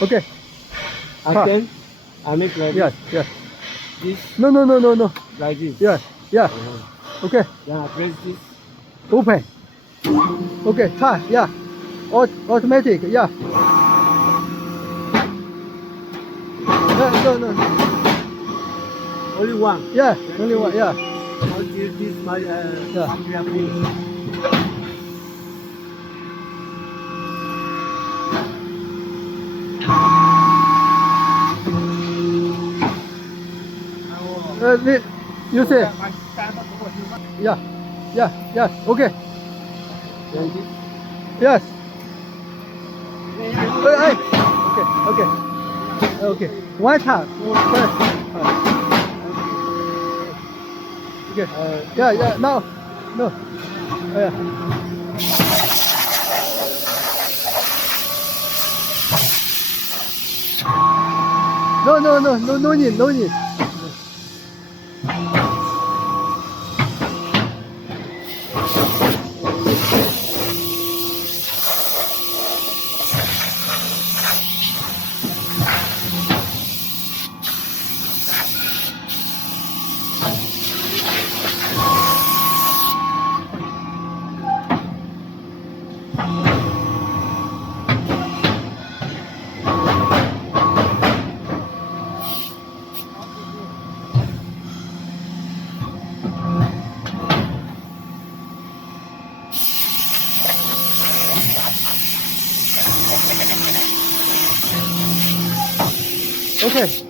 Okay. Again, I make like Yes, yes. this, No, no, no, no, no. like this. Yeah, yeah. Okay. Then I press this. Open. Okay, try. Yeah. Automatic. Yeah. No, no, no. Only one. Yeah, only one. Yeah. Until this my Yeah. amplifier finish. You say. Yeah. Yeah. Yeah. Okay. Then this. Yes. Hey. Okay. Okay. Okay. One time. Press. Okay. Yeah. Yeah. Now. No. Yeah. No. No. No. No. No need. No need. Okay.